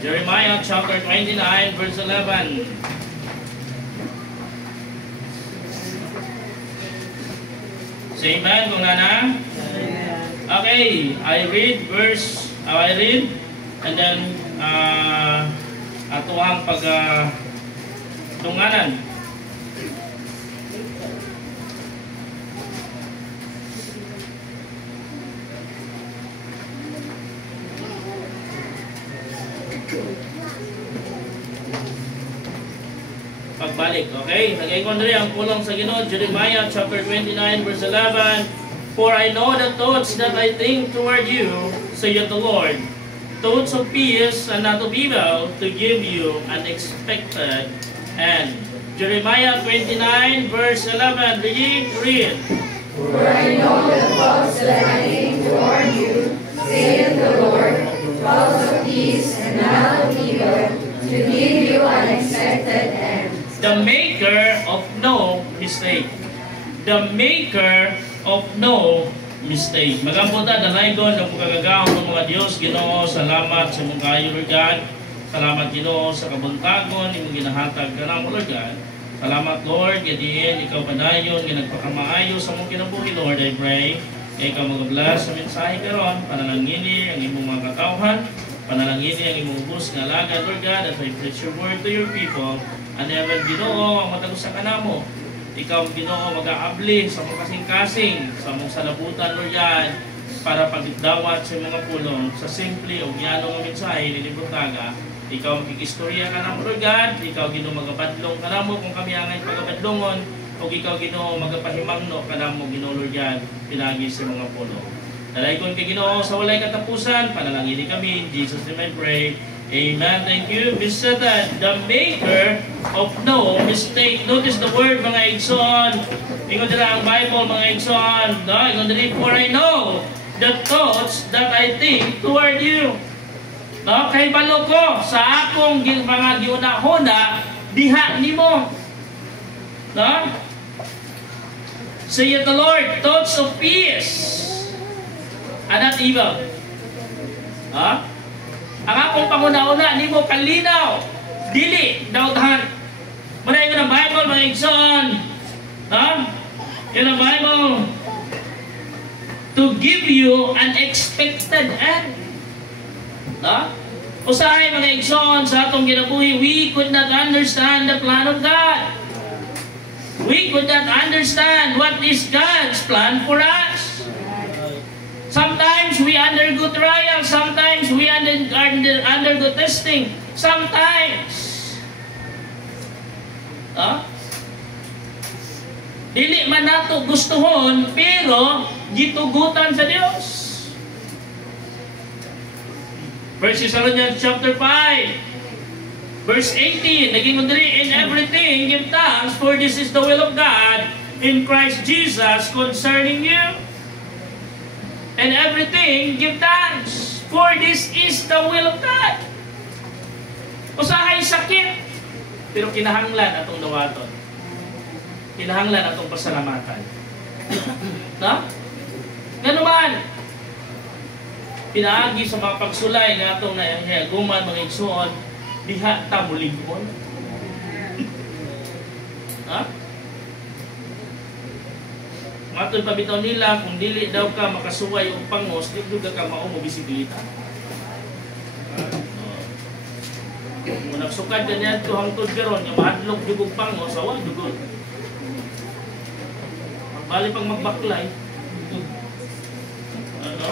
Jeremiah chapter 29 verse 11. Say amen kung nana. Okay, I read and then atuhang pag tunganan. Pagbalik, okay? Nag-ikon rin ang pulong sa Ginoo, Jeremiah chapter 29 verse 11. For I know the thoughts that I think toward you, saith the Lord, thoughts of peace and not of evil, to give you an expected end. Jeremiah 29 verse 11, read. For I know the thoughts that I think toward you, saith the Lord, thoughts of peace and not of evil, to give you an expected end. The maker of no mistake. The maker of no mistake. Magamputa, danaygon, ang pagkagagahon ng mga Diyos, Ginoo, salamat sa mong kayo, Lord God. Salamat, Ginoo, sa kabuntagon, imong ginahatag ka na mo, Lord God. Salamat, Lord, gadiin, ikaw padayon, ginagpakamaayo sa mong kinabuhi, Lord, I pray. Ikaw mag-bless sa mensahe karon, panalangini ang imong mga katawhan, panalangini ang imong ubos nga alagad, Lord God, as I preach your word to your people. And ever, Ginoo, ang matagos sa kanamo. Ikaw, Ginoo, mag-aabli sa mga kasing-kasing, sa mga salabutan, Lord God, para pagdawat sa mga pulong, sa simple o gyano nga mensahe, nilibutaga. Ikaw magkikistorya ka na mo, Lord God. Ikaw, Ginoo, magabadlong ka na mo kung kami angay pagabadlongon. O ikaw, Ginoo, magapahimangno ka na mo, Ginoo, Lord God, pinagi sa mga pulong. Nalaykon kay Ginoo sa walay katapusan, panalangini kami. In Jesus' name I pray. Amen. Thank you. We said that the maker of no mistake. Notice the word, mga igsoon. Ingon nila ang Bible, mga igsoon. No? Ingon nila, for I know the thoughts that I think toward you. No? Kay balo ko sa akong mga giuna-huna, diha nimo. No? Saith the Lord, thoughts of peace and not evil. Ha? Ang akong panguna-una, ni mo kalinaw, dili, dautahan. Muna yun ang Bible, mga igsoon. Ha? Yun ang Bible. To give you an expected end. Ha? Usahay, mga igsoon, sa atong ginabuhi, we could not understand the plan of God. We could not understand what is God's plan for us. Sometimes we undergo trials, sometimes we undergo testing, sometimes. Dili man nato gustuhon, pero gitugutan sa Dios. 1 Thessalonians chapter 5, verse 18, naging mundiri, in everything give thanks, for this is the will of God in Christ Jesus concerning you. And everything, give thanks. For this is the will of God. Usahay sakit, pero kinahanglan atong dawaton. Kinahanglan atong pasalamatan. No? Nga naman, pinaagi sa mga pagsulay nga atong nahihaguman, mga igsoon, diha ta mulingon. Ha? Matod pabitaw nila, kung dili daw ka makasuway o pangos, di ka mao mo bisibilita. Kung nagsukad ka niyan ito hangtod karon, yung mahadlok dugog pangos, awag dugog. Bali pang magbaklay. Ano?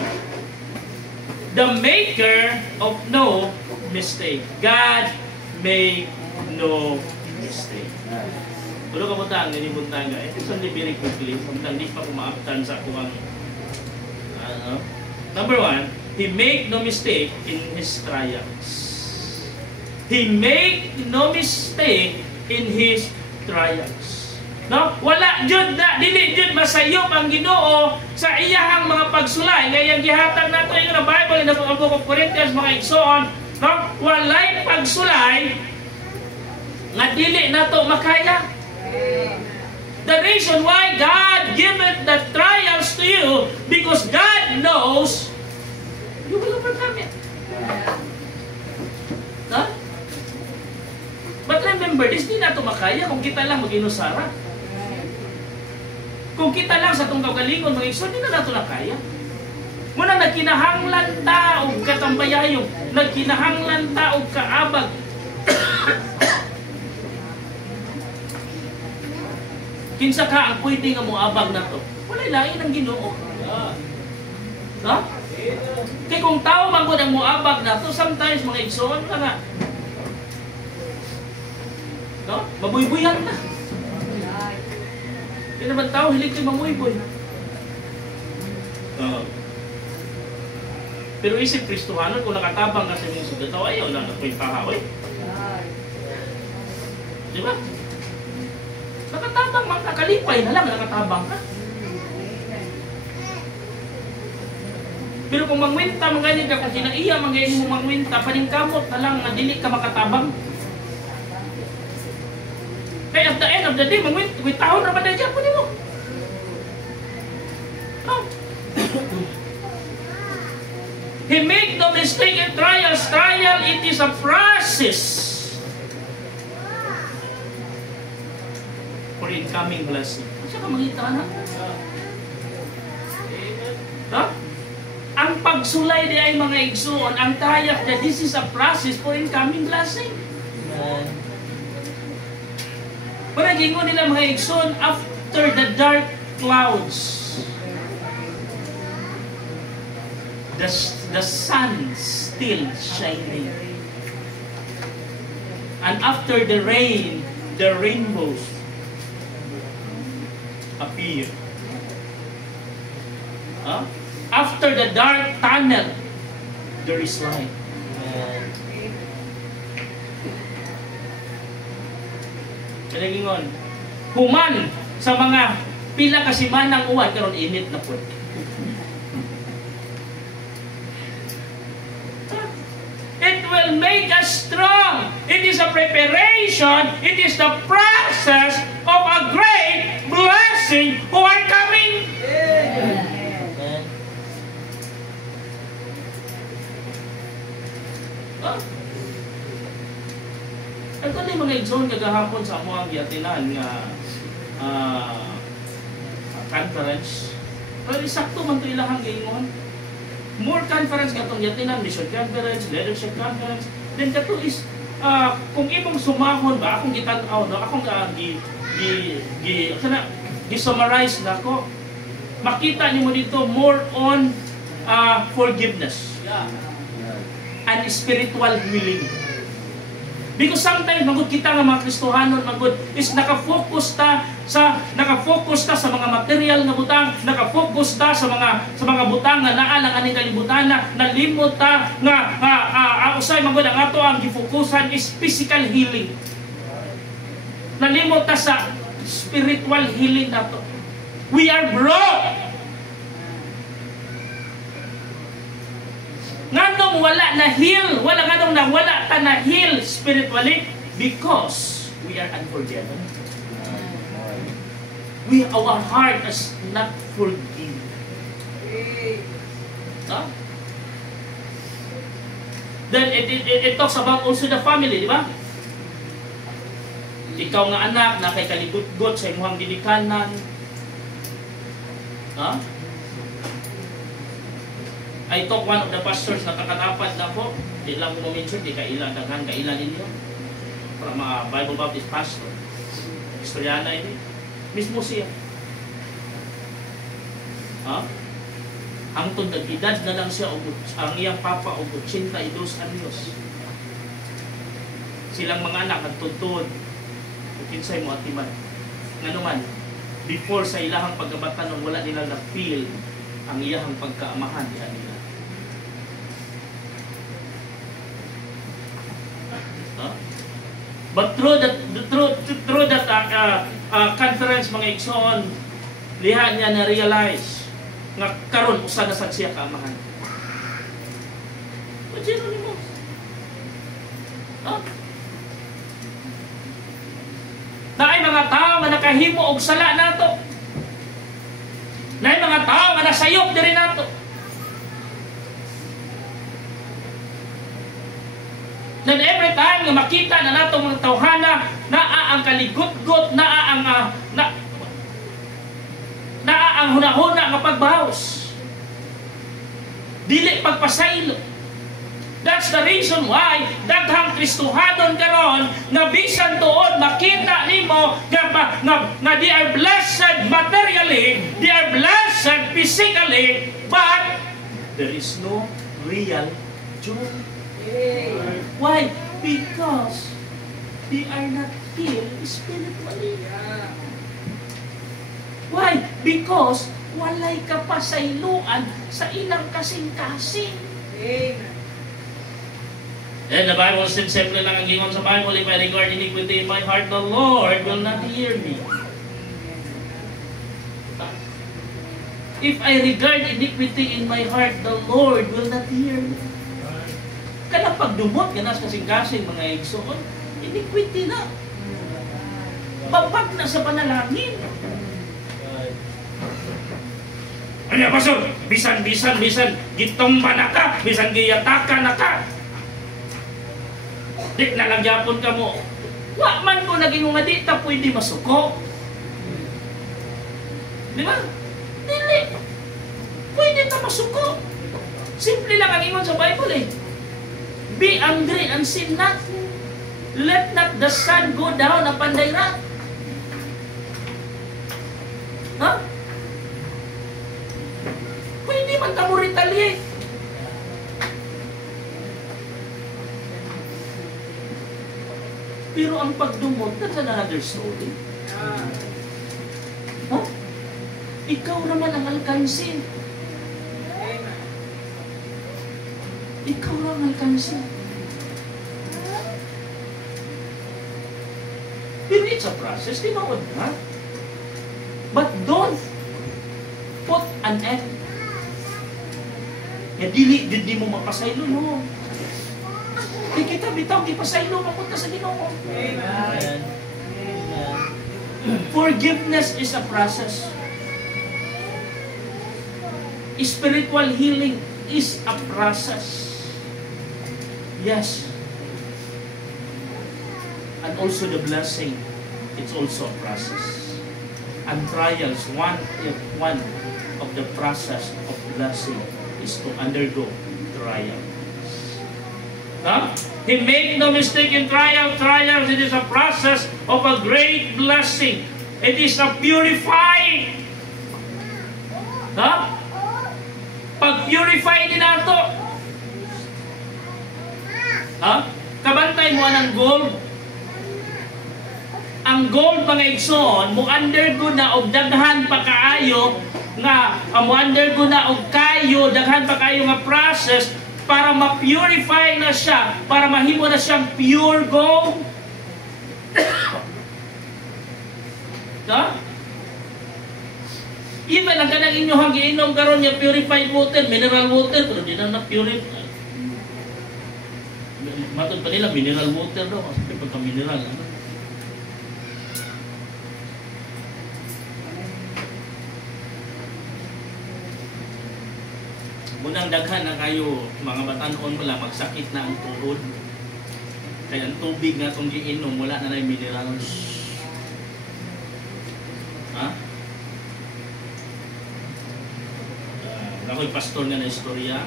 The maker of no mistake. God make no mistake. Pero kamutan, ninibuntang ka. It's only very quickly. Samtang di pa kumaaktan sa kuwang. Number one, He make no mistake in His trials. He make no mistake in His trials. No? Wala jud na, dili jud masayop ang Ginoo sa iyahang mga pagsulay. Ngayang gihatag nato yung Bible in the Book of Corinthians, mga igsoon. No? Walay pagsulay nga dili nato makaya. The reason why God giveth the trials to you, because God knows you will overcome it. December, di na ito makaya kung kita lang mag-inusara. Kung kita lang sa itong kagalingon, mga igsoon, di na ito nakaya. Muna nagkinahanglan ta o katambayayong, nagkinahanglan ta o kaabag. Kinsa ka ang pwede nga mo abag na to? Wala'y lain ang Ginoo. Ha? Kaya kung tao magod ang muabag na to, sometimes mga igsoon ka nga. No? Mabuybuyan na. Hindi naman tao, hilig kayo mamuyboy. Pero isip Kristohanon, kung nakatabang ka sa inyong sugataw, ayaw lang na po'y pahaw. Di ba? Nakatabang, nakalipay na lang, nakatabang ka. Pero kung mangwinta, manganyan ka, kung kinaiya, manganyan mo mangwinta, paningkamot na lang, na dili ka makatabang. Kaya at the end of the day, mangwintahon na ba na dyan po mo? No. He make no mistake in trials. Trial, it is a process for incoming blessing. Saan ka makita na? No? Ang pagsulay di ay mga igsoon, ang tayak na this is a process for incoming blessing. Paragingon nila mga igsoon, after the dark clouds, the sun still shining. And after the rain, the rainbows appear. After the dark tunnel, there is light. Kinagingon, human sa mga pila kasimanang uwan, karon init na po. It will make us strong. It is a preparation. It is the process of a great blessing who are coming. Ito na yung mga igsoon kagahapon sa amuang giatinan nga conference. Pero isakto man ito ilahang giingon. More conference katong yatinan, mission conference, leadership conference. Then kato is, kung imong sumahon ba, akong gitanaw, no? Akong gi-summarize na ko. Makita niyo mo dito more on forgiveness and spiritual healing. Because sometimes magud kita nga mga Kristohanon magud is nakafocus ta sa mga material nga butang, nakafocus ta sa mga butang nga naa lang aning kalibutan na nalimot ta nga usay magud ang ato ang gifokusan is physical healing. Nalimot ta sa spiritual healing nato. We are broke. Nganong wala na heal, nganong wala ta na heal spiritually because we are unforgiven. Our heart is not forgiven. Huh? Then it talks about also the family, di ba? Ikaw nga anak na kay kalibot-got sa imong ginikanan. Huh? I talk one of the pastors na kakatapat na po, di lang mo mention, di kailan, daghan kailan ninyo. From a Bible Baptist pastor. Historiana ini. Mismo siya. Ang edad na lang siya, ang iyang papa, 82 anyos. Silang mga anak, nagtuntun. Kinsay mo atiman. Nga naman, before sa ilahang pagkabatan, wala nila na-feel ang iyahang pagkaamahan diha nila. But through that conference mga igsoon, liha niya na-realize nga karon usa na sad siya kaamahan. Pajero ni mo. Naay mga tao nga nakahimo og sala nato. Naay mga tao nga nasayop diri nato. Na every time nga makita na natong mga tawhana, naa ang kaligot-got, naa ang hunahuna nga pagbahaws. Dili pagpasaylo. That's the reason why daghang Kristohanon karon nga bisan tuod makita nimo nga they are blessed materially, they are blessed physically, but there is no real joy. Why? Because they are not healed spiritually. Why? Because walay kapasayloan sa ilang kasing-kasing. And the Bible said, simple lang ang gingon sa Bible, if I regard iniquity in my heart, the Lord will not hear me. If I regard iniquity in my heart, the Lord will not hear me. Kaya pagdumot, ganas kasing-kasing mga igsoon, iniquity na. Babag na sa panalangin. Ano pastor? Bisan, gitumba na ka, bisan giyataka na ka. Di nalagyapon ka mo. Wa man ko naging nga di ta pwede masuko. Di ba? Dili. Pwede ta masuko. Simple lang ang ingon sa Bible eh. Be angry and sin not. Let not the sun go down upon thy wrath. Ha? Pwede man ka mo retaliate. Pero ang pagdumot, that's another story. Huh? Ikaw naman ang alkansin. Ikaw ang alkansin. Pero it's a process, tinood na. But don't put an end. Ya dili mo mapasaylo, no. Di kita bitaw gipasaylo mapunta sa Ginoo. Amen. Forgiveness is a process. Spiritual healing is a process. Yes. And also the blessing, it's also a process. And trials, one of the process of blessing is to undergo trial. Huh? He made no mistake in trials. It is a process of a great blessing. It is a purifying. Huh? Pag-purify din nato. Huh? Kabantay mo ng gold. Ang gold mga igsoon, mo undergo na og daghan pa kaayo nga mo undergo na og kayo daghan pa kayo nga process para ma-purify na siya, para mahimo na siyang pure gold. No? Even ang kanang inyong giinom karon niya purified water, mineral water, pero di na purify. Matod pa nila mineral water daw, kasi pagka mineral. Ano? Munang daghan na kayo, mga batanon wala, magsakit na ang tuhod. Kaya ang tubig na itong giinom, wala na yung minerals. Ha? Ako'y pastor nga na istorya.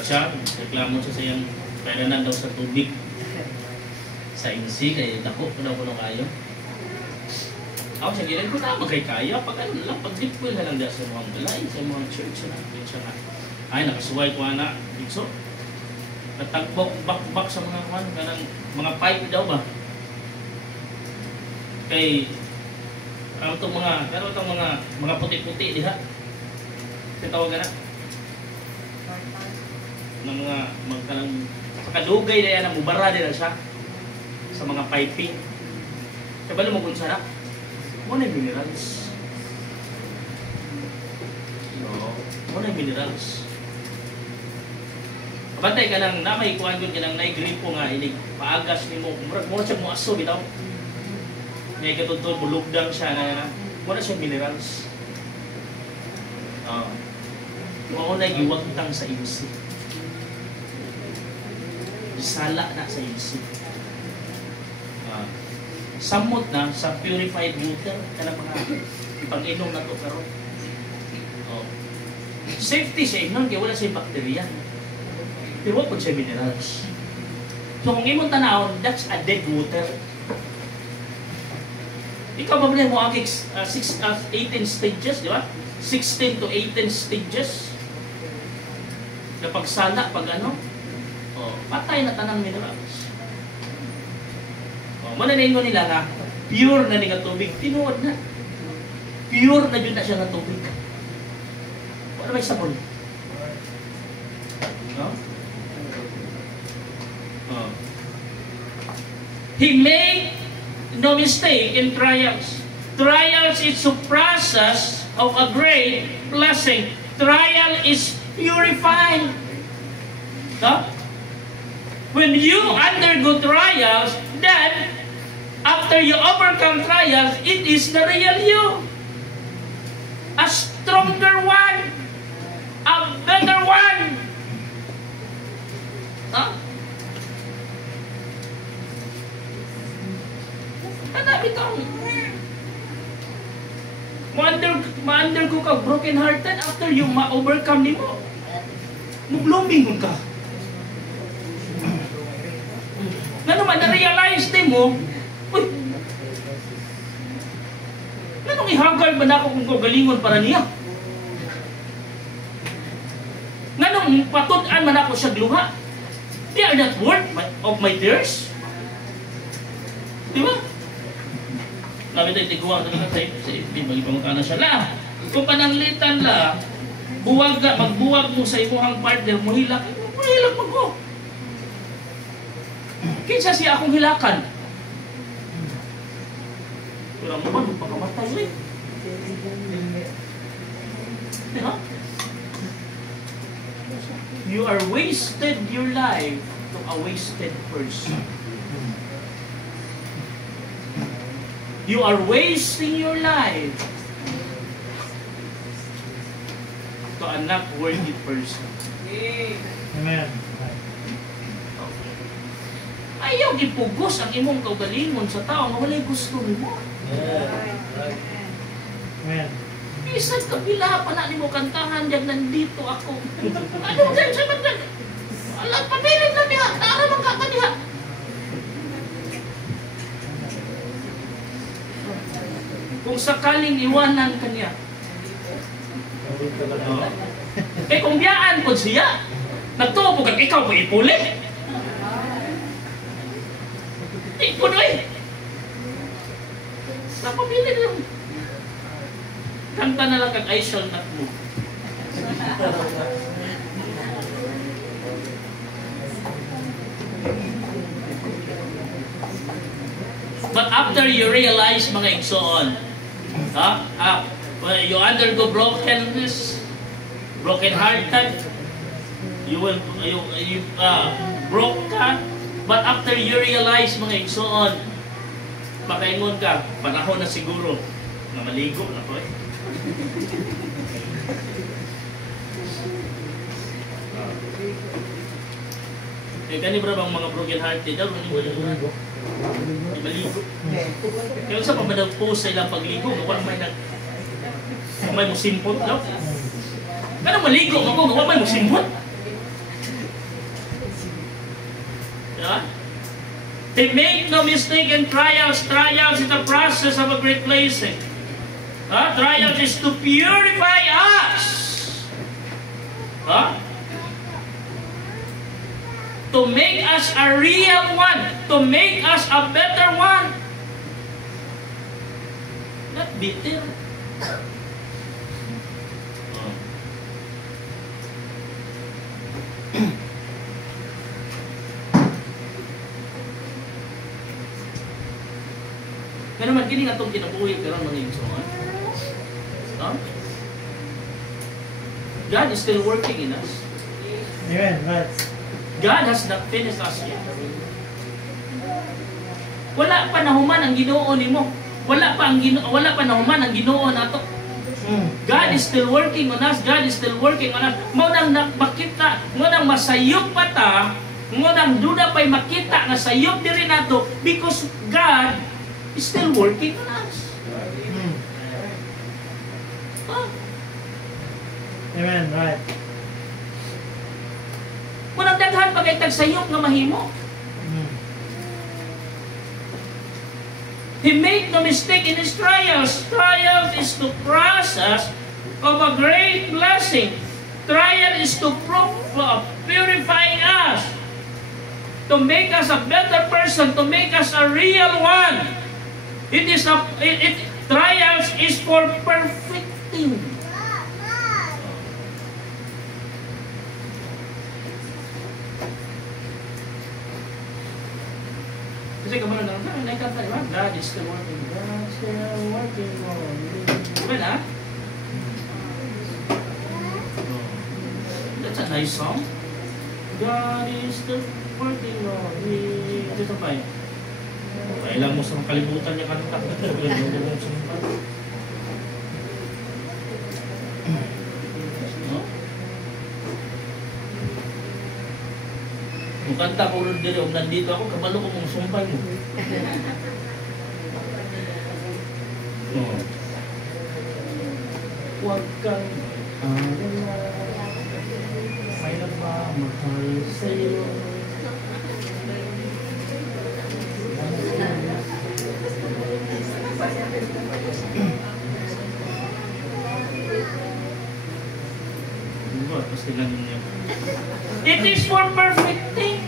Siya, reklamo siya sa iyang peranan daw sa tubig. Sa insi, kaya dako ko daw ko kayo. Ako sa gilid ko na magkay kaya pag ano lang, pag dipwil na lang dyan sa mga balay, sa mga church na siya na. Ay, nakasuway ko na, dikso. Natagbok, bak sa mga kwan, mga pipe daw ba? Kay, ano itong mga puti-puti diha? Titawagan na. Ng mga kadugay na yan, ang mubara din siya sa mga piping. Kaya ba lumagod sarap? Muna yung minerals. No, muna yung minerals. Kabantay ka nang namay kuhan yun, ka nang naigripo nga, inig paagas ni mo, muna siya mo aso, bitaw. May katuntun, bulugdang siya na, muna siya minerals. Muna yung iwagtang sa imsi. Isala na sa isip. Samot na sa purified water. Kaya mga pag-inom na ito karon. Safety siya nun, kaya wala siya bacteria. Pero wala po siya minerals. So kung imong tanawon, that's a dead water. Ikaw ba mo ang 18 stages, di ba? 16 to 18 stages. Kapag sala, pag ano, patay na tanang minerals. Mananayin ko nila nga, pure na nga tubig, tinuod na. Pure na yun na siya nga tubig. Ano ba yung sabon? He made no mistake in trials. Trials is a process of a great blessing. Trial is purifying. When you undergo trials, then after you overcome trials, it is the real you. A stronger one. A better one. Hanap ikaw. Ma-undergo ka broken hearted after you ma-overcome nimo. Mag-blooming ka. Nga naman, na-realize din mo, uy, ganong ihagal ba na ako kung kagalingon para niya? Ganong patutan man ako siya gluha? They are not worth of my tears. Di ba? Kami tayo tiguang talaga sa FB, mag-ipamukha na siya la. Kung pananglitan la, magbuwag mo sa imuhang partner, muhilak mo ko. Kinsa siya akong hilakan. Pero mo ba, magpakamatay eh. Diba? You are wasted your life to a wasted person. You are wasting your life to a not worthy person. Amen. Ayaw gipugos ang imong kaugalingon sa tao nga walay gusto nimo. Amen. Bisan kapila pa na nimo kantahan diyan nandito ako. Ano diyan sa man? Alam papilit na niya, naara man ka kaniya. Kung sakaling iwanan kaniya. Kung biyaan po siya, nagtuo po kag ikaw po ipulit. Di po doy. Napapili na lang. Kanta na lang kag I shall not move. But after you realize mga igsoon, you undergo brokenness, broken-hearted, you broke ka, but after you realize mga igsoon, makaingon ka, panahon na siguro na maligo na ko eh. Kani bro bang mga broken-hearted daw, maligo. Kaya sa pamadagpos sa ilang pagligo, may musimpot daw. Kano maligo ako, may musimpot. Yeah? They make no mistake in trials. Trials is the process of a great blessing. Trials is to purify us. To make us a real one. To make us a better one. Not bitter. Pero man kini atong kinabuhi karon mga igsoon. God is still working in us. Amen. God has not finished us yet. Wala pa nahuman ang Ginoo nimo. Wala pa nahuman ang Ginoo nato. God is still working on us. God is still working on us. Mao nang makita, mao nang masayop pa ta Ngunang duda pa'y makita nga sayop diri nato because God is still working on us. Amen. Right. Munang daghan pa kay tagsayop nga mahimo. He made no mistake in his trials. Trials is to process of a great blessing. Trial is to purify us, to make us a better person, to make us a real one. Trials is for perfecting. Kasi kamano na naikanta, diba? God is still working. God is still working. Diba na? That's a nice song. God is still working on me. Ito pa eh. Kailang mo sa kalibutan niya kanta. Kung kanta ko rin dito, nandito ako, kabalo ko mong sumpay mo. Huwag kang may nagmamahal sa'yo. It is for perfecting.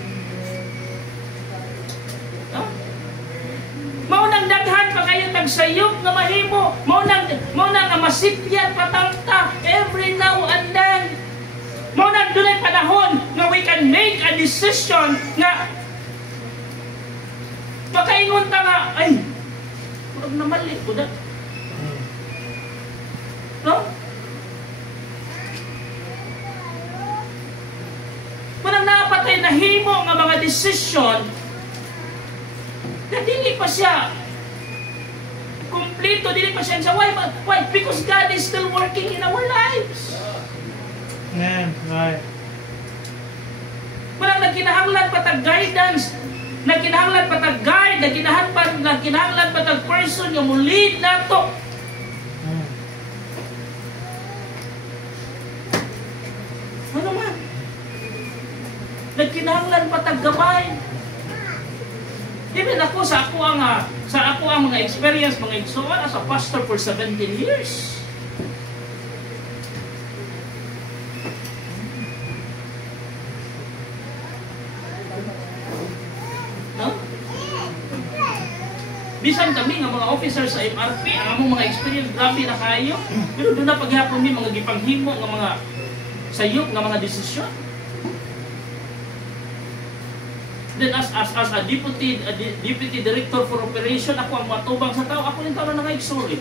Maunang daghan pa kayo tagsayop nga mahimo. Maunang masipyan patalta every now and then. Maunang dunay panahon nga we can make a decision nga makaingon ta nga ay huwag na mali ko na. No? Manang napatay na himo nga mga desisyon na dili pa siya kompleto, dili pa siya sa why? Because God is still working in our lives. Amen. Right. Manang nagkinahanglan pa tag guidance, nagkinahanglan pa tag guide, nagkinahanglan pa tag person nga mo lead nato. Ano man? Nagkinahanglan pa tag gamay. Even ako sa ako ang mga experience, mga igsoon as a pastor for 17 years. No? Bisan kami nga mga officers sa MRP, ang among mga experience grabe na kayo. Pero doon na paghapon mi mga gipanghimo nga mga sayop nga mga desisyon. Then as a deputy director for operation, ako ang matubang sa tao, ako yung tao na nangaigsuri.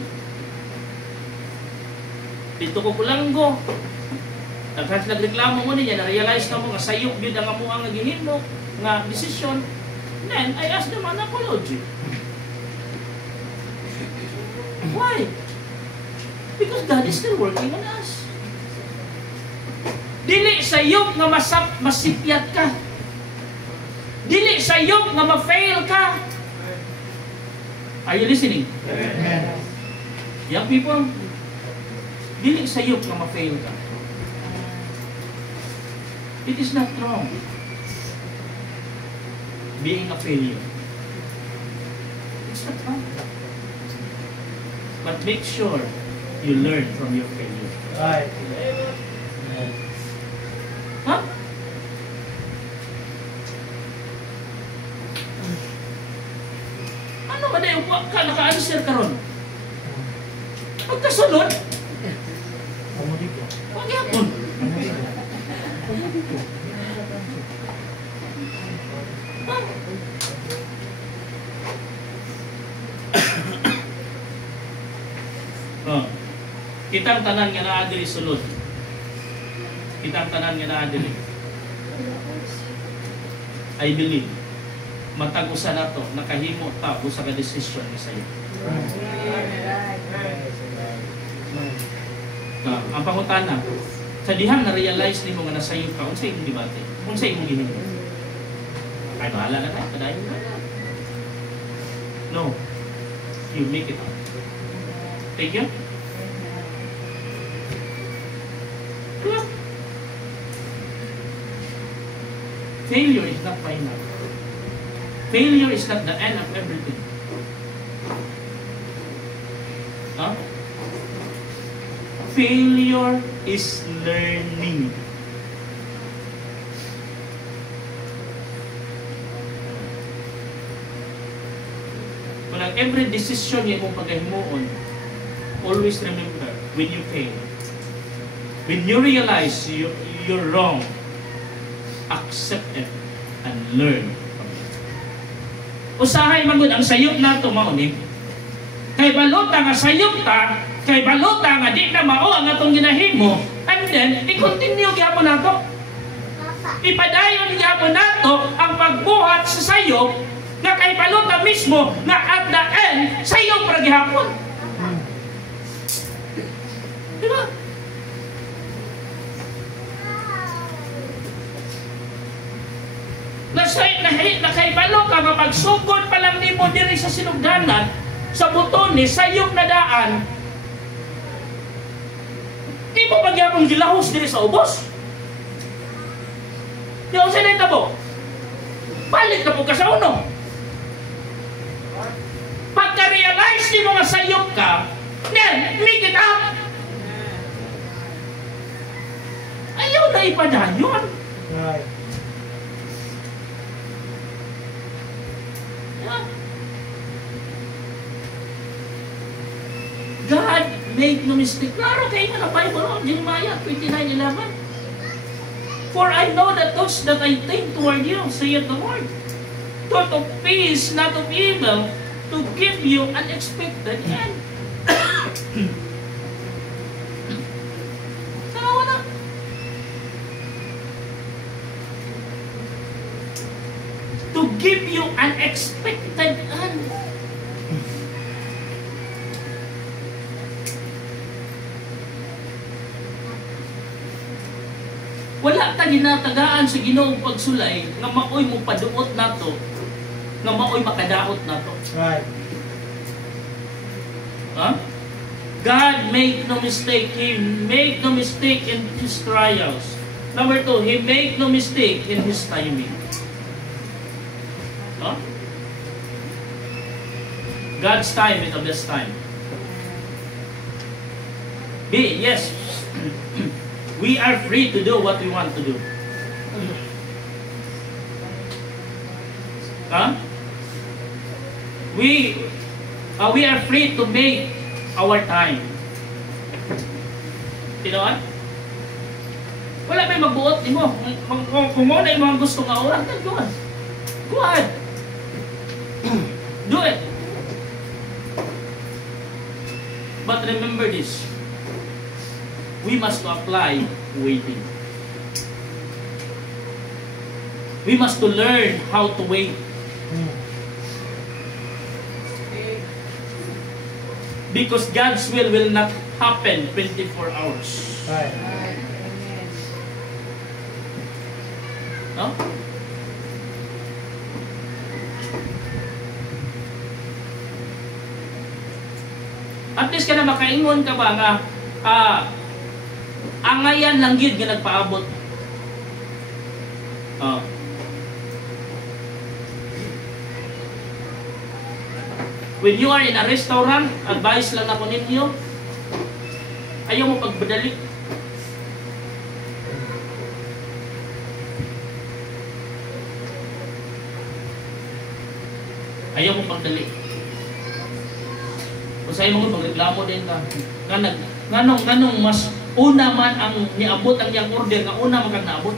Dito ko kulanggo. Kahit nagreklamo mo niya, na-realize na mo nga sayop yun ang amuang nagihimo nga decision. Then I asked them an apology. Why? Because God is still working on us. Dili sayop nga masipyat ka. Dili sayop nga ma-fail ka. Are you listening? Amen. Young people, dili sayop nga ma-fail ka. It is not wrong being a failure. It's not wrong. But make sure you learn from your failure. Right. Huh? Ano ba na yung naka-answer ka ron? Pagkasunod, huwag yapon. Kitang tanan nga naa diri sulod. Kitang tanan nga naa diri. I believe matag usa nato nakahimo ta usa ka decision ni sayo. Ang pangutana, sa dihang na-realize nimo nga nasayo ka, unsay imong debate? Unsay imong gihimo? Ay, bahala na kayo. Padayon na. No. You make it up. Thank you. Yeah. Failure is not final. Failure is not the end of everything. Huh? Failure is learning. Walang every decision yung mong paghimuon, always remember, when you fail, when you realize you're wrong, accept it and learn from it. Usahay man gud ang sayop nato mao ni. Kay balota nga sayop ta, kay balota nga di na mao ang atong ginahimo, and then i-continue gyapon nato. Ipadayon gyapon nato ang pagbuhat sa sayop nga kay balota mismo nga at the end sayop ra gihapon. Diba? Nakaibalo ka nga pagsugod pa lang nimo diri sa sinugdanan sa buton ni sayop na daan, di mo pagyapong gilahos diri sa ubos. Yung sinita mo, balik ka po ka sa uno. Pagka-realize di mo nga sayop ka, then make it up. Ayaw na ipadayon. Right. God made no mistake. Klaro kayo na Bible, Jeremiah 29:11. For I know the thoughts that I think toward you, saith the Lord. Thought of peace, not of evil, to give you an expected end. Tawa na. To give you an expected end. Wala ta ginatagaan sa Ginoong pagsulay nga maoy mo paduot nato, nga maoy makadaot nato. Right. Huh? God make no mistake. He make no mistake in His trials. Number 2, He make no mistake in His timing. Huh? God's time is the best time. B, yes. We are free to do what we want to do. Huh? We are free to make our time. Tinoan? Wala may magbuot ni mo. Kung mo na yung mga gusto nga oras, then go on. Go ahead. Do it. But remember this. We must apply waiting. We must to learn how to wait. Because God's will not happen 24 hours. Right. No? At least ka na makaingon ka ba nga angayan lang gid nga nagpaabot. Oh. When you are in a restaurant, advice lang ako ninyo, ayaw mo pagbadali. Ayaw mo pagdali. Kung sa'yo mo magreklamo din ka, nganong mas una man ang niabot ang iyang order, nga una man kang naabot.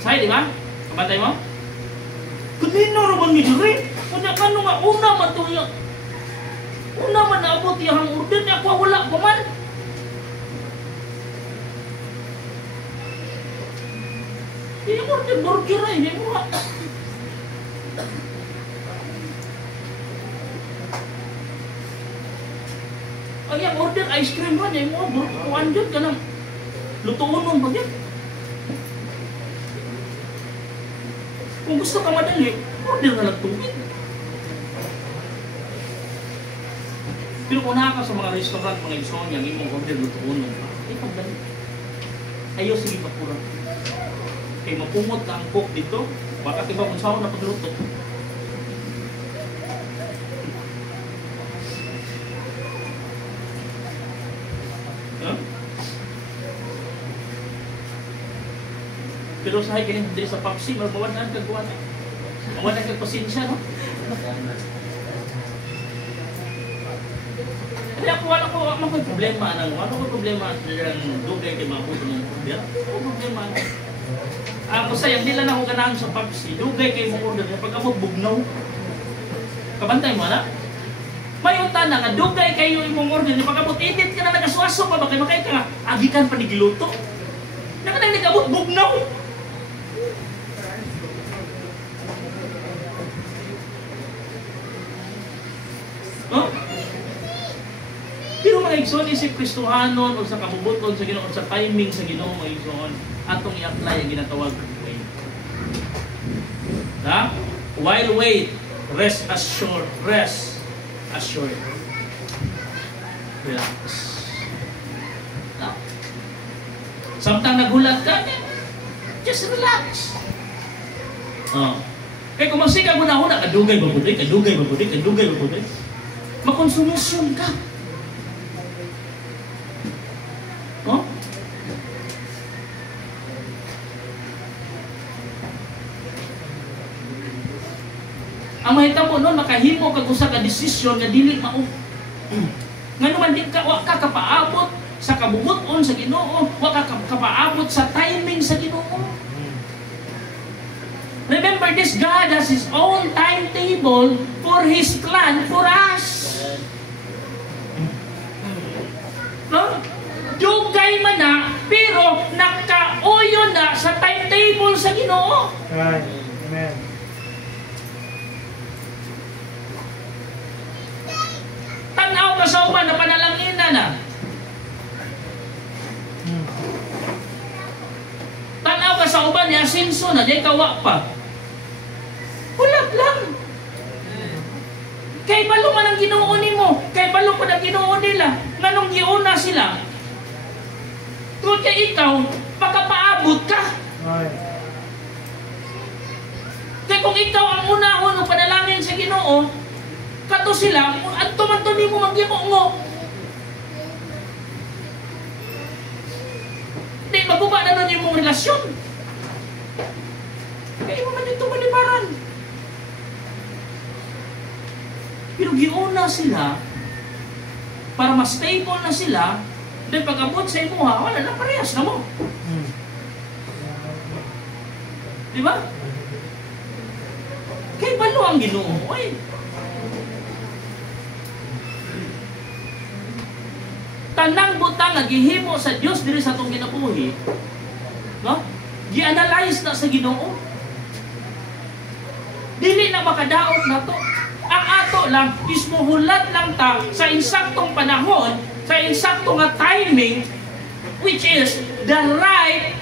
Sa'yo, di ba? Kapatay mo? Kanino naman ni Jure? Kano nga una man ito yung una man naabot yung order niya, ako wala pa man. Yung order burger ay, hindi mo. Ang yung order ice cream man, yung mga burger, 100 ka lang. Lutuon mong bagay. Kung gusto ka madali, order na lang tubig. Pero kung ka sa mga restaurant, mga igsoon, yung imong order lutuon mo pa, pagdali. Ayaw sige kapura. Kaya mapumot na ang cook dito, baka iba kung saan na pagluto. Huh? Pero sa hay ganyan diri sa Papsi, mawanan kag kuan. Mawanan kag pasensya, no? Kaya ako wala ko problema nang ano ko problema sa dugay kay mga puto ng order. Ano problema? Ako sayang nila na ako ganahan sa Papsi, dugay kay mo order pag ako bugnaw. Kabantay mo na? May utan na nga dugay kayo imong order pag abot edit ka na nagaswaso pa ba kay makay ka agikan pa ni giluto. Nakadang nagabot bugnaw. Huh? Pero mga igsoon, isip Kristohanon o sa kabubuton sa Ginoo, sa timing sa Ginoo, mga igsoon, atong i-apply ang ginatawag ng wait. Ha? While wait, rest assured. Rest assured. Relax. Ha? Samtang nagulat ka, just relax. Oh. Kaya kung magsiga mo na kadugay ba po kadugay ba po makonsumisyon ka. Oh? Ang mahitabo nun, makahimo kag usa ka desisyon nga dili mao. Nga naman di ka wa ka kapaabot sa kabubuton sa Ginoo, wa ka kapaabot sa timing sa Ginoo. Remember this, God has His own timetable for His plan for us. No? Dugay man na, pero nakauyo na sa timetable sa Ginoo. Right. Amen. Tanaw ka sa uban na panalangina na. Tanaw ka sa uban ni Asenso na, di kawa pa. Hulat lang. Kay balo man ang Ginoo nimo, kay balo pa ang Ginoo nila. Nganong giuna sila? Kung kay ikaw, pagkapaabot ka. Right. Kaya kung ikaw ang unahon ng panalangin sa Ginoo, kato sila, at tumanto nimo mag-imungo. Hindi, maguba na nun yung mong relasyon. Kaya mo man ito malibaran. Pero giuna sila, para mas stable na sila, dahil pag-abot sa imo ha, wala na, parehas na mo. Di ba? Kaya balo ang Ginoo. Oy. Tanang butang nga gihimo sa Dios diri sa atong kinabuhi. No? Gi-analyze na sa Ginoo. Dili na makadaot na to. Ang ato lang is muhulat lang ta sa insaktong panahon, sa insaktong timing, which is the right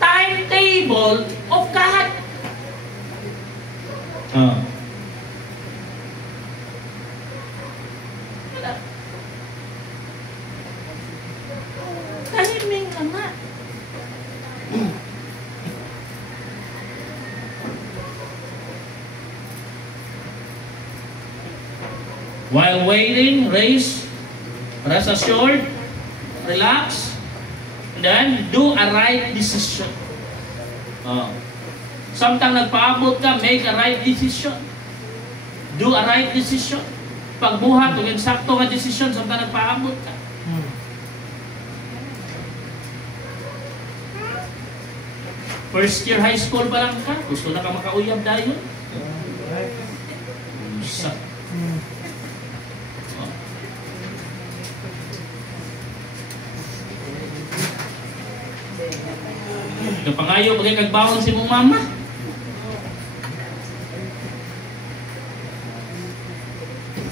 timetable of God. Timing lang na. While waiting, rest assured, relax, and then do a right decision. Samtang nagpaabot ka, make a right decision. Do a right decision. Pagbuhat, kung eksakto nga decision, samtang nagpaabot ka. First year high school pa lang ka, gusto na ka makauyab dahil. Sa kapangayo pagay kagbawon si mong mama.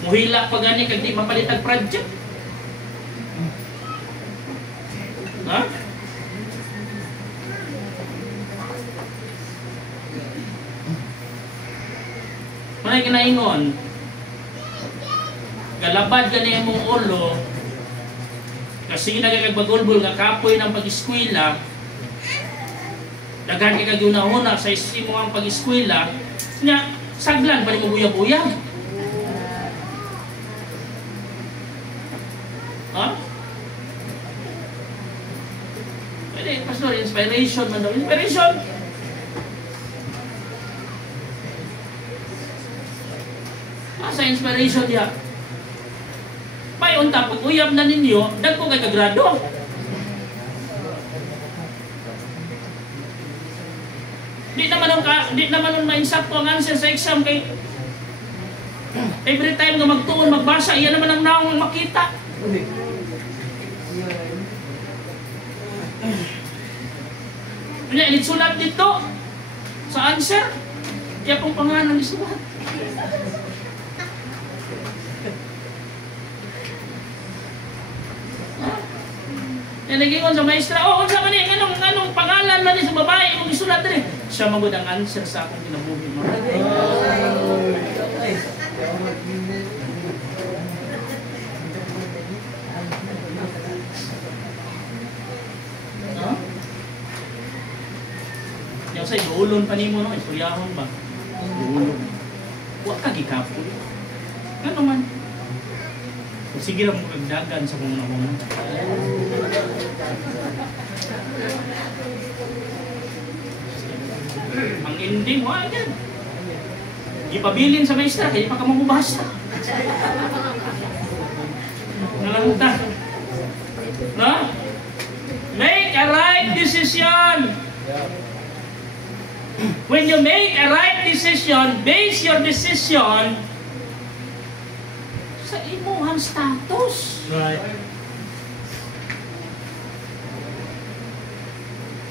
Muhila pa gani kag di mapalitag project. Ha? May kinaingon, galabad gani mong ulo, kasi nagkakagbagulbul nga kapoy ng pag-eskwela, daghan ka kaguna-una sa isimo ang pag-eskwela, niya, saglan pa rin mo buya-buya. Ha? Pwede, pastor, inspiration man daw. Inspiration! Sa inspiration niya. May unta, pag uyab na ninyo, dagko kay kagrado. Di naman nun ma-insakto ang answer sa exam kay every time nga magtuon, magbasa, iyan naman ang naong makita. Kanya, initsulat dito sa answer. Kaya pong pangalan isulat. Yan naging sa maestra, unsa man ni anong pangalan man ni sa babae imong isulat diri? Siya magud ang answer sa akong kinabuhi mo. Yung sa iulon pa nimo no, istoryahon ba? Iulon. Wa ka gikapoy. Ano man? Sige lang mo kagdagan sa mga mga. Ang ending mo agad. Ipabilin sa maestra, kaya pa ka mamubasa. Nalangta. No? Make a right decision. When you make a right decision, base your decision sa imuhang status. Right.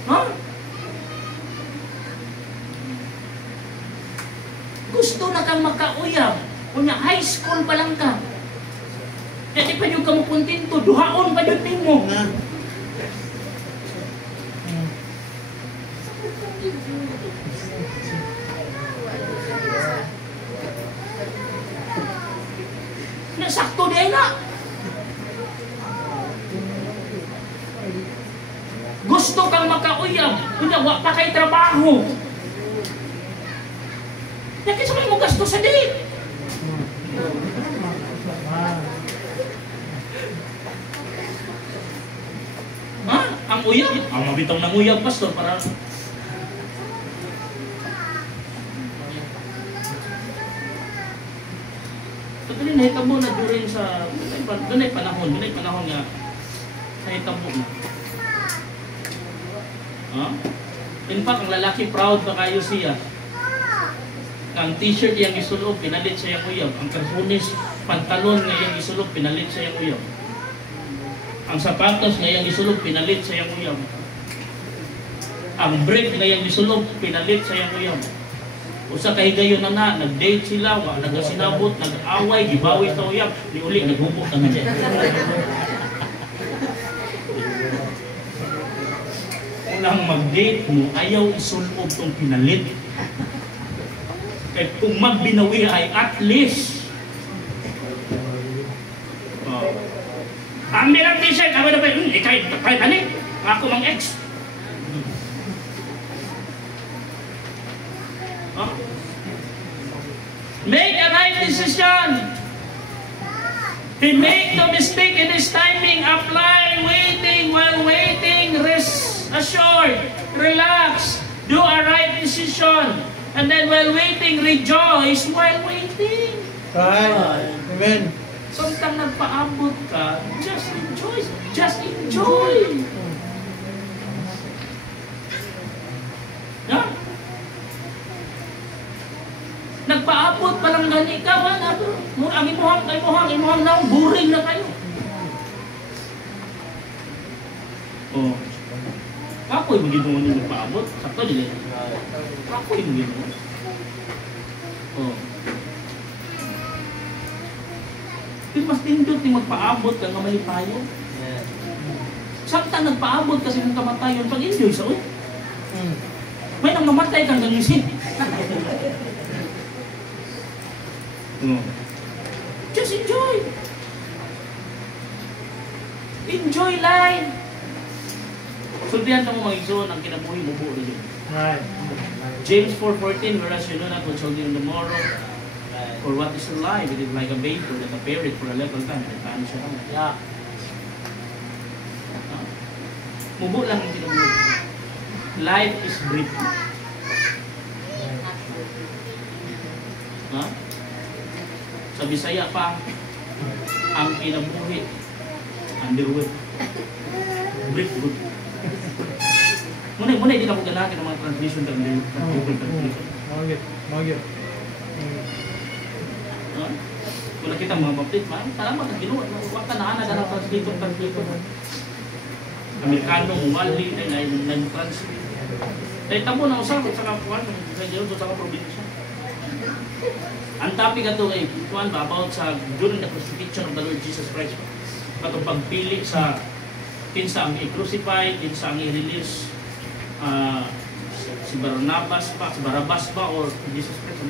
Huh? Gusto na kang makauyab. Kunya, high school pa lang ka. Kaya di pa yung kamukuntinto, duhaon pa yung ting mo. Nasakto din na. Gusto kang makauyab, kunya, wa pa kay trabaho. Kaya sabay mo gasto sa date. Ha? Ang uyab? Ang mabitaw ng uyab, pastor, para... Pagkali nahitabo na during sa... Ganay panahon nga nahitabo na. Ha? In fact, ang lalaki proud pa kayo siya. Ang t-shirt yang isulog, pinalit sa iyang uyab. Ang karpunis, pantalon nga iyang isulog, pinalit sa iyang uyab. Ang sapatos nga iyang isulog, pinalit sa iyang uyab. Ang brief nga iyang isulog, pinalit sa iyang uyab. Usa kahigayon na nag-date sila, nagasinabot, nag-away, gibawi sa uyab, di uli, naghubok na nga. Unang mag-date mo, ayaw isulog tong pinalit. Kaya kung magbinawi ay at least ang bilang t-shirt, ako na pa ikay tanik, ako mang ex. Make a right decision. He make no mistake in his timing. Apply waiting. While waiting, rest assured, relax, do a right decision. And then while waiting, rejoice while waiting. Right. Amen. Samtang nagpaabot ka, just rejoice. Just enjoy. Yeah? Nagpaabot pa lang gani ka, wala bro. Ang imuhang na, boring na kayo. Oh. Kapoy mo ginawa nyo nagpaabot. Sakto nila. Kapoy mo ginawa. Oh. Yung mas tindot yung magpaabot ka nga malipayo. Samtang nagpaabot kasi ng kamatayon, pag-enjoy sa uy. May nang mamatay kang gangisin. Just enjoy. Enjoy life. Sultihan ka mo mga igsoon ang kinabuhi mo buo rin. Right. James 4:14, whereas you know not what shall be on tomorrow, or what is alive, it is like a vapor that appeareth for a little time, and then siya lang. Yeah. Mubo lang ang kinabuhi. Life is brief. Ha? Sa Bisaya pa, ang kinabuhi, underway. Brief good. Muna hindi na ko ganahan ng mga translation ng Google Translation. Magit. Kung nakita mga mapit, salamat ang ginawa. Huwag ka na ng translator. Amerikano, umali, na-translate. Dahil tamo na usap sa kapuan, sa probinsya. Ang topic ito ay about sa during the crucifixion of the Lord Jesus Christ. Patong pagpili sa kinsa ang i-crucify, kinsa ang i-release, si Barnabas pa, si Barabas ba, or Jesus Christ.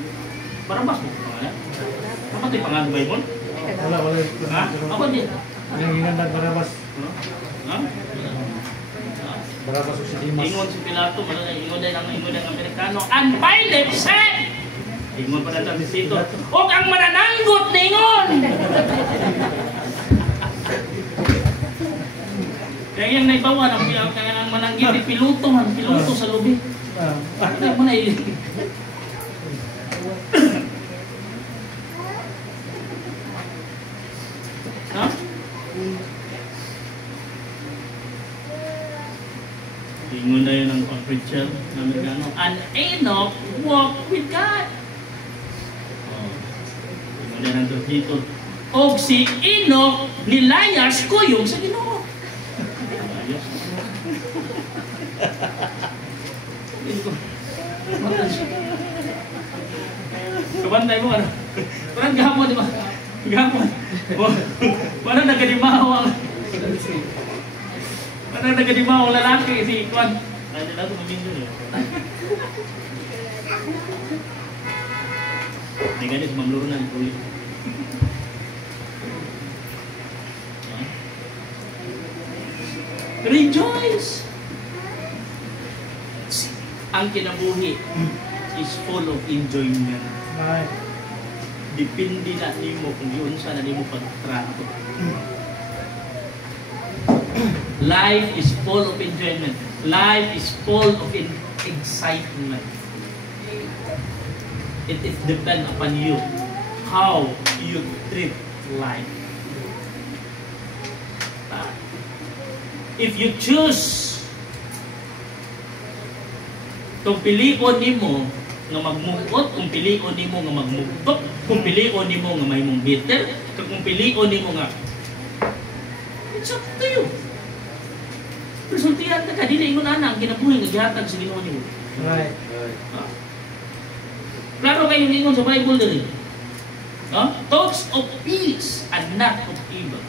Barabas mo pa kaya? Apa ito yung pangalan Bible? Wala. Ha? Apa din? Yung hinandang Barabas. Ha? Barabas o si Dimas. Ingon si Pilato, ingon din ang Amerikano, and Pilate said, ingon pa na dito, huwag ang manananggot na ingon! Kaya yung naibawa, ang mananggit, piluto sa lubi. Ano mo na ha? Ingon na yun ang preacher na Amerikano. And Enoch walked with God. Ingon na nandun dito. O si Enoch nilayas ko yung sa Ginoo. Ayos. Kabantay mo ano? Parang gahapon, di ba? Gahapon. Parang nagadimahaw ang... Parang nagadimahaw ang lalaki si Kwan. Ay, nila ito maminggo niyo. May ganit, mamlurunan. Rejoice! Ang kinabuhi is full of enjoyment. Right. Depende na nimo kung yun sa na nimo pagtrato. Life is full of enjoyment. Life is full of excitement. It depends upon you how you treat life. If you choose kung pilion nimo nga magmukot, kung pilion nimo nga magmuktok, kung pilion nimo nga mahimong bitter, kung pilion nimo nga it's up to you. Resultihan ka dili ingon ana ang kinabuhi nga gihatag sa Ginoo nimo. Right. Klaro kayo ingon sa Bible diri. Thoughts of peace and not of evil.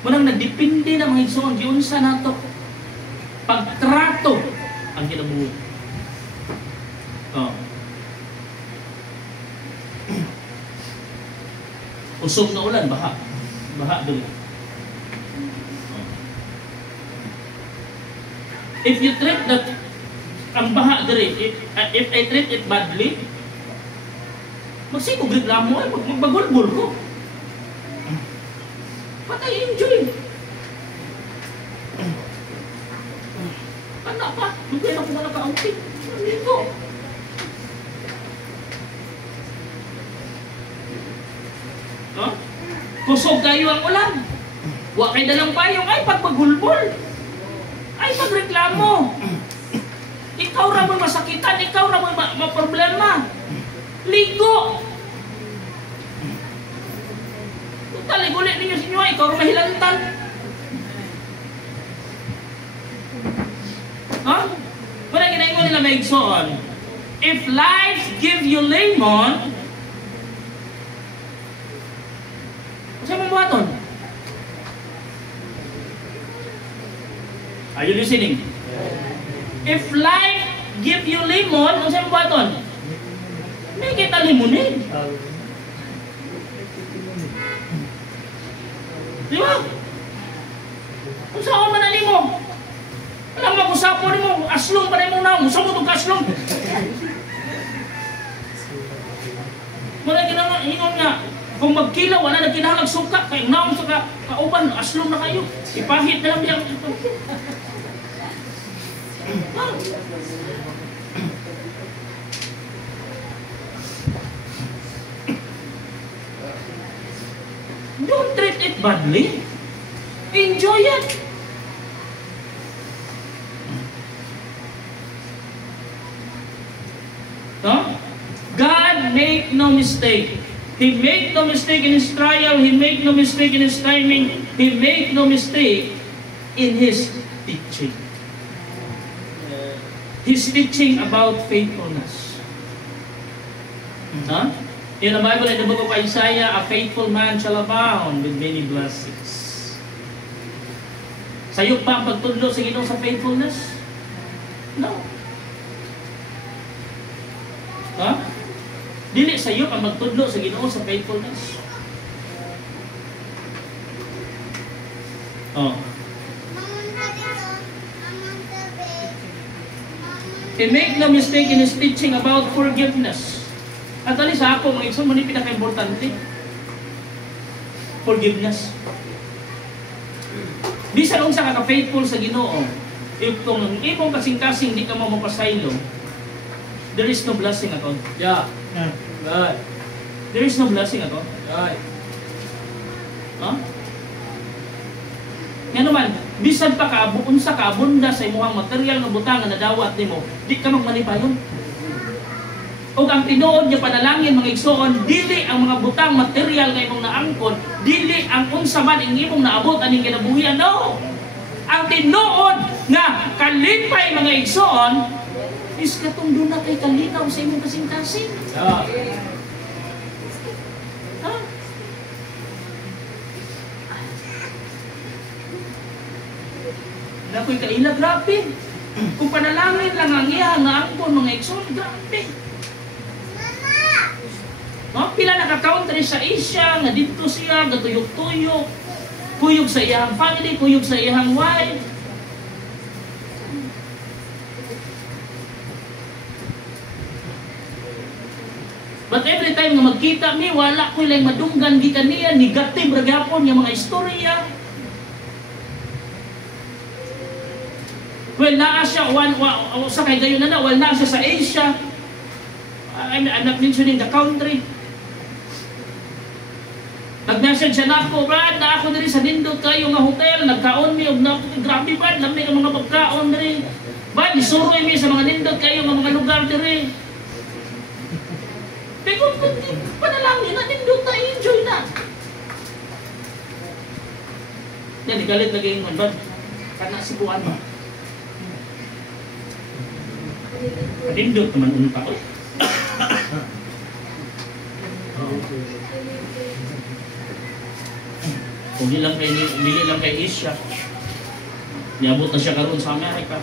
Munang nagdepende na mga igsoon giunsa nato pagtrato ang kinabuhi. Usok na ulan, baha dun. If you treat that ang baha diri, if I treat it badly, magsigog reklamo ay magbagulbol ko. But I enjoy. Ano pa? Lugay na ko na nakaunti. Dito. Kusog kayo ang ulan. Wa kay dalang payong ay pagpagulbol. Ay pagreklamo. Ikaw ra mo masakitan, ikaw ra mo maproblema. Ligo. Talig-ulit ninyo sa inyo, ikaw rin mahilantan. Wala ginaingon nila may igsoon. If life give you lemon, saan mo buhaton? Are you listening? If life give you lemon, ano sa'yo baton? May kita lemonade. Di ba? Kung saan man mo? Alam mo, kung saan mo, aslong pa rin mo na, gusto mo itong aslong. Mula hingon nga, kung magkilaw, wala na kinahangag suka, kaya naong suka, kauban, aslong na kayo. Ipahit na lang diyan ito. Don't treat it badly. Enjoy it. Huh? God make no mistake. He make no mistake in His trial. He make no mistake in His timing. He make no mistake in His teaching. His teaching about faithfulness. Huh? In the Bible, in the book of Isaiah, a faithful man shall abound with many blessings. Sayop pa ang pagtudlo sa Ginoo sa faithfulness? No. Huh? Dili sayop ang magtudlo sa Ginoo sa faithfulness. Oh. He make no mistake in His teaching about forgiveness. At ali sa ako, mga igsoon, muna pinaka-importante. Forgiveness. Bisan unsa ka ka-faithful sa Ginoo, if kung imong kasing-kasing di ka mo mapasaylo, there is no blessing at all. Yeah. Right. There is no blessing at all. Right. Huh? Nga naman, bisan pa ka, unsa ka abunda sa imuhang material nga butangan na dawat nimo, di ka magmanipayon. O ang tinuod niya panalangin mga igsoon, dili ang mga butang material nga imong naangkon, dili ang unsa man ing imong naabot aning kinabuhian. No! Ang tinuod nga kalipay mga igsoon is katong duna kay kalinaw sa imong kasing-kasing. Yeah. Ha? Nakoy kaila, grabe. Kung panalangin lang ang iya nga angkon mga igsoon, grabe. No? Pila naka-country sa Asia, nga dito siya, gatuyok-tuyok, kuyog sa iyang family, kuyog sa iyang wife. But every time nga magkita mi, wala ko lang madunggan gikan niya, negative ra gyapon nga mga istorya. Well, naa siya, sa kay gayon na, well, naa siya sa Asia. I'm not mentioning the country. Nag-message siya na ako, Brad, na ako diri sa nindot kayo nga hotel, nagkaon mi, grabe ba, lamig ang mga pagkaon diri. Brad, isuroy mi sa mga nindot kayo nga mga lugar diri. Pero panalangin na, nindot na, enjoy na. Yan, galit lagi yung Brad, kana si Buwan ba? Nindot naman unta ko. Kung hindi lang kay Asia, niabot na siya karon sa Amerika.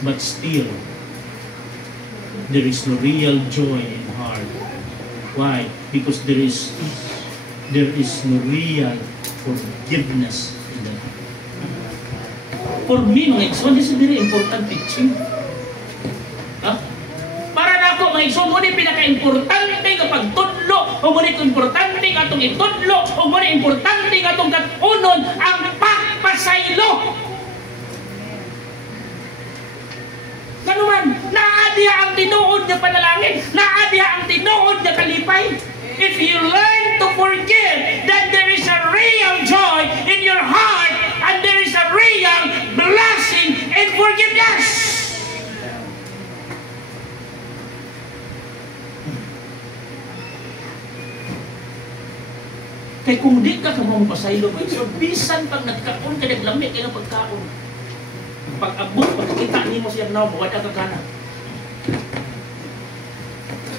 But still, there is no real joy in heart. Why? Because there is no real forgiveness in the heart. For me, mga igsoon, this is very important teaching. Para na ako, mga igsoon, muna pinaka-importante nga pagtudlo, o muna importante nga itong itudlo, o muna importante nga itong katunon, ang pagpasaylo. Ganuman, naadiha ang tinuod na panalangin, naadiha ang tinuod na kalipay. If you learn to forgive, then there is a real joy in your heart, and there is a real blessing in forgiveness. Kaya kung di ka mo pasaylo, so bisan pag nagkaon ka, naglamig ka ng pagkaon. Pag abot, pag kita niyo mo siya na, mawala ka ka na.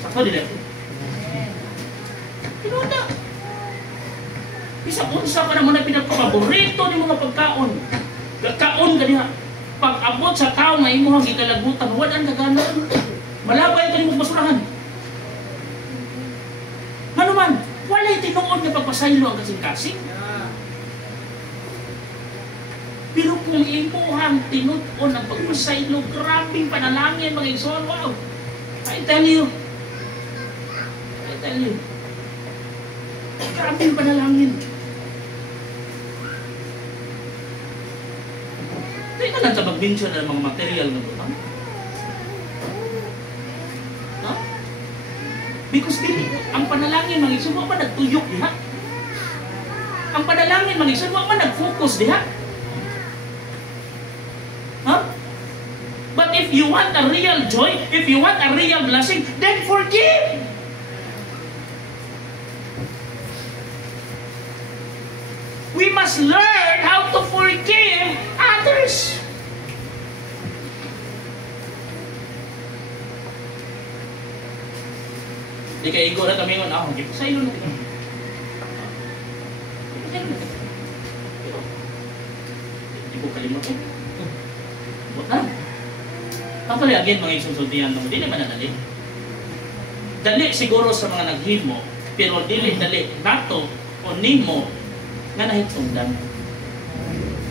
Sakto din eh. Pinuda. Bisa unsa pa naman na pinagpaborito ni mga pagkaon. Gagkaon ka niya. pag-abot sa tao nga imuhang gikalagutan, wadan kagana. Malabay ka nimong basurahan. Ano man, walay tinuod nga pagpasaylo ang kasing-kasing. Pero kung imuhang tinuod ang pagpasaylo, grabing panalangin mga igsoon, wow! I tell you, grabing panalangin. Hindi ka lang sa mag-mention ng mga material na ito. No? Because dili, ang panalangin mga igsoon, wala man nagtuyok diha. Ang panalangin mga igsoon, wala man nag-focus diha. Huh? But if you want a real joy, if you want a real blessing, then forgive. We must learn how to forgive others. Di kaya igo na kami ngon, hindi ko sa ilo na. Hindi ko kalimutan. Buat na. Actually, again, mga isunsultihan mo, di naman nadali. Dali siguro sa mga naghimo, pero dili dali nato o nimo nga nahitungdan.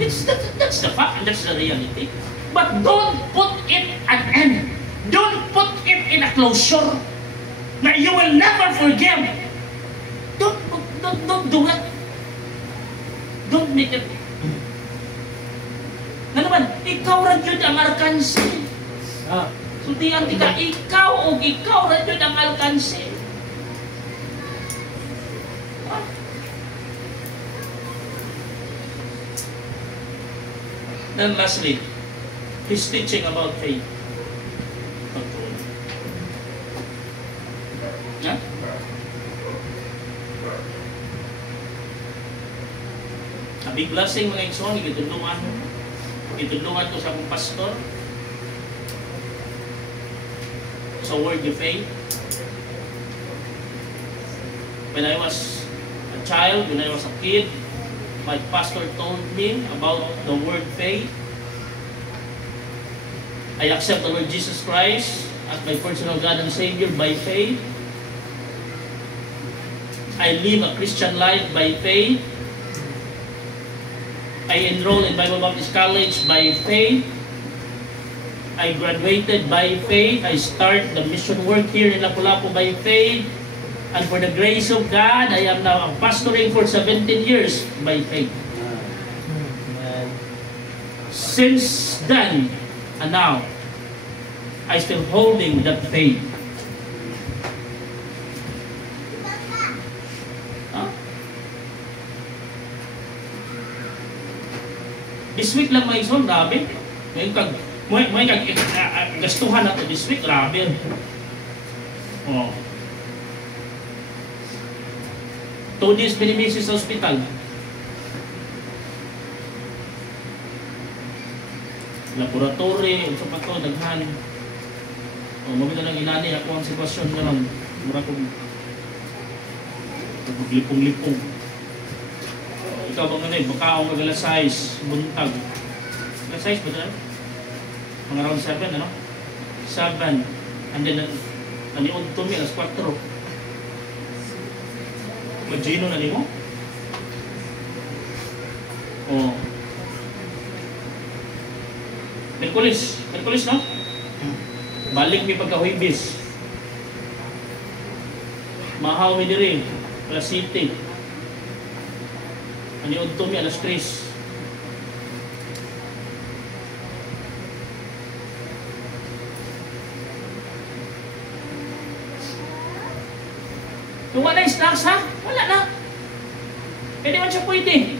That's the fact, and that's the reality. But don't put it an end. Don't put it in a closure. Na you will never forgive. Don't do it. Don't make it. Nga naman, ikaw rin yun ang alkansi. Sultihan tika, ikaw o ikaw rin yun ang alkansi. Then lastly, he's teaching about faith. Yeah? A big blessing mga igsoon, itulungan ko sa akong pastor sa word of faith. When I was a child, when I was a kid, my pastor told me about the word faith. I accept the Lord Jesus Christ as my personal God and Savior by faith. I live a Christian life by faith. I enrolled in Bible Baptist College by faith. I graduated by faith. I start the mission work here in Lapu-Lapu by faith. And for the grace of God, I am now pastoring for 17 years by faith. Since then and now, I still holding that faith. Huh? This week lang may isong, grabe. May gastuhan natin this week, grabe. Oh. 2 days binimisis sa hospital. Laboratory, sa pato, daghan. O, mabito lang inani ako ang sitwasyon nga lang. Mura kong maglipong-lipong. Ikaw ba nga na baka akong mag-alas 6, buntag. Alas 6 ba ito? Mga around 7, ano? 7. And then, naniod to me, alas 4. Mag-gino na mo? Oh. Merkulis, no? Balik mi pagka-Huibis. Mahaw mi diri, alas 7. Aniod to mi, alas 3. Kung wala yung snacks, ha? Wala na. Hindi man siya pwede.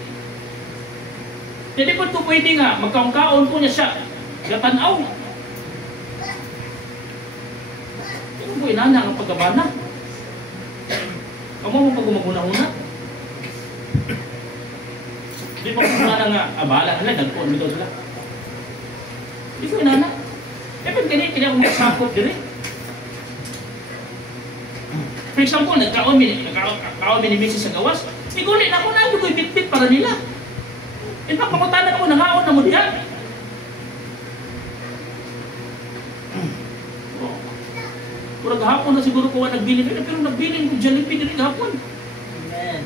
Hindi po ito pwede nga. Magkaon-kaon po niya siya. Gatanaw. Hindi po inana ang pagkabana. Kamu mo pag gumaguna-una. Hindi po kumana nga. Abala na lang. Nagpuan mo daw sila. Hindi po inana. Eh, pag kini akong magsakop din. For example, nagkaon ni Mrs. sa gawas. Igulit ako na yung bit-bit para nila. In fact, makutanan ako, nangaon na mo diyan. Murag hapon na siguro ko nagbilin na, pero nagbilin ko Jollibee din hapon. Amen.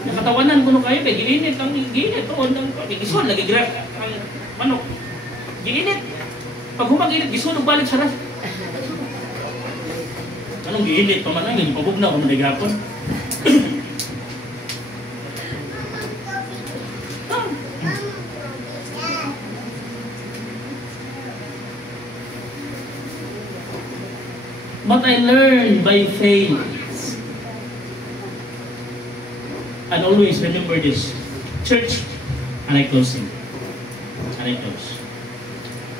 Nakatawanan ko no kayo kay giinit ang giinit to ang gigisod lagi gra ang manok. Giinit. Pag humaginit gisod og balik sa ras. Anong giinit pa man ang pabugna ko man gihapon. But I learned by faith. And always remember this. Church, and I close.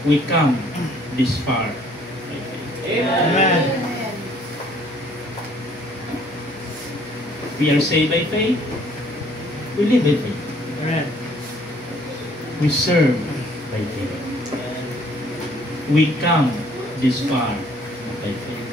We come this far by faith. Amen. We are saved by faith. We live by faith. Amen. We serve by faith. We come this far by faith.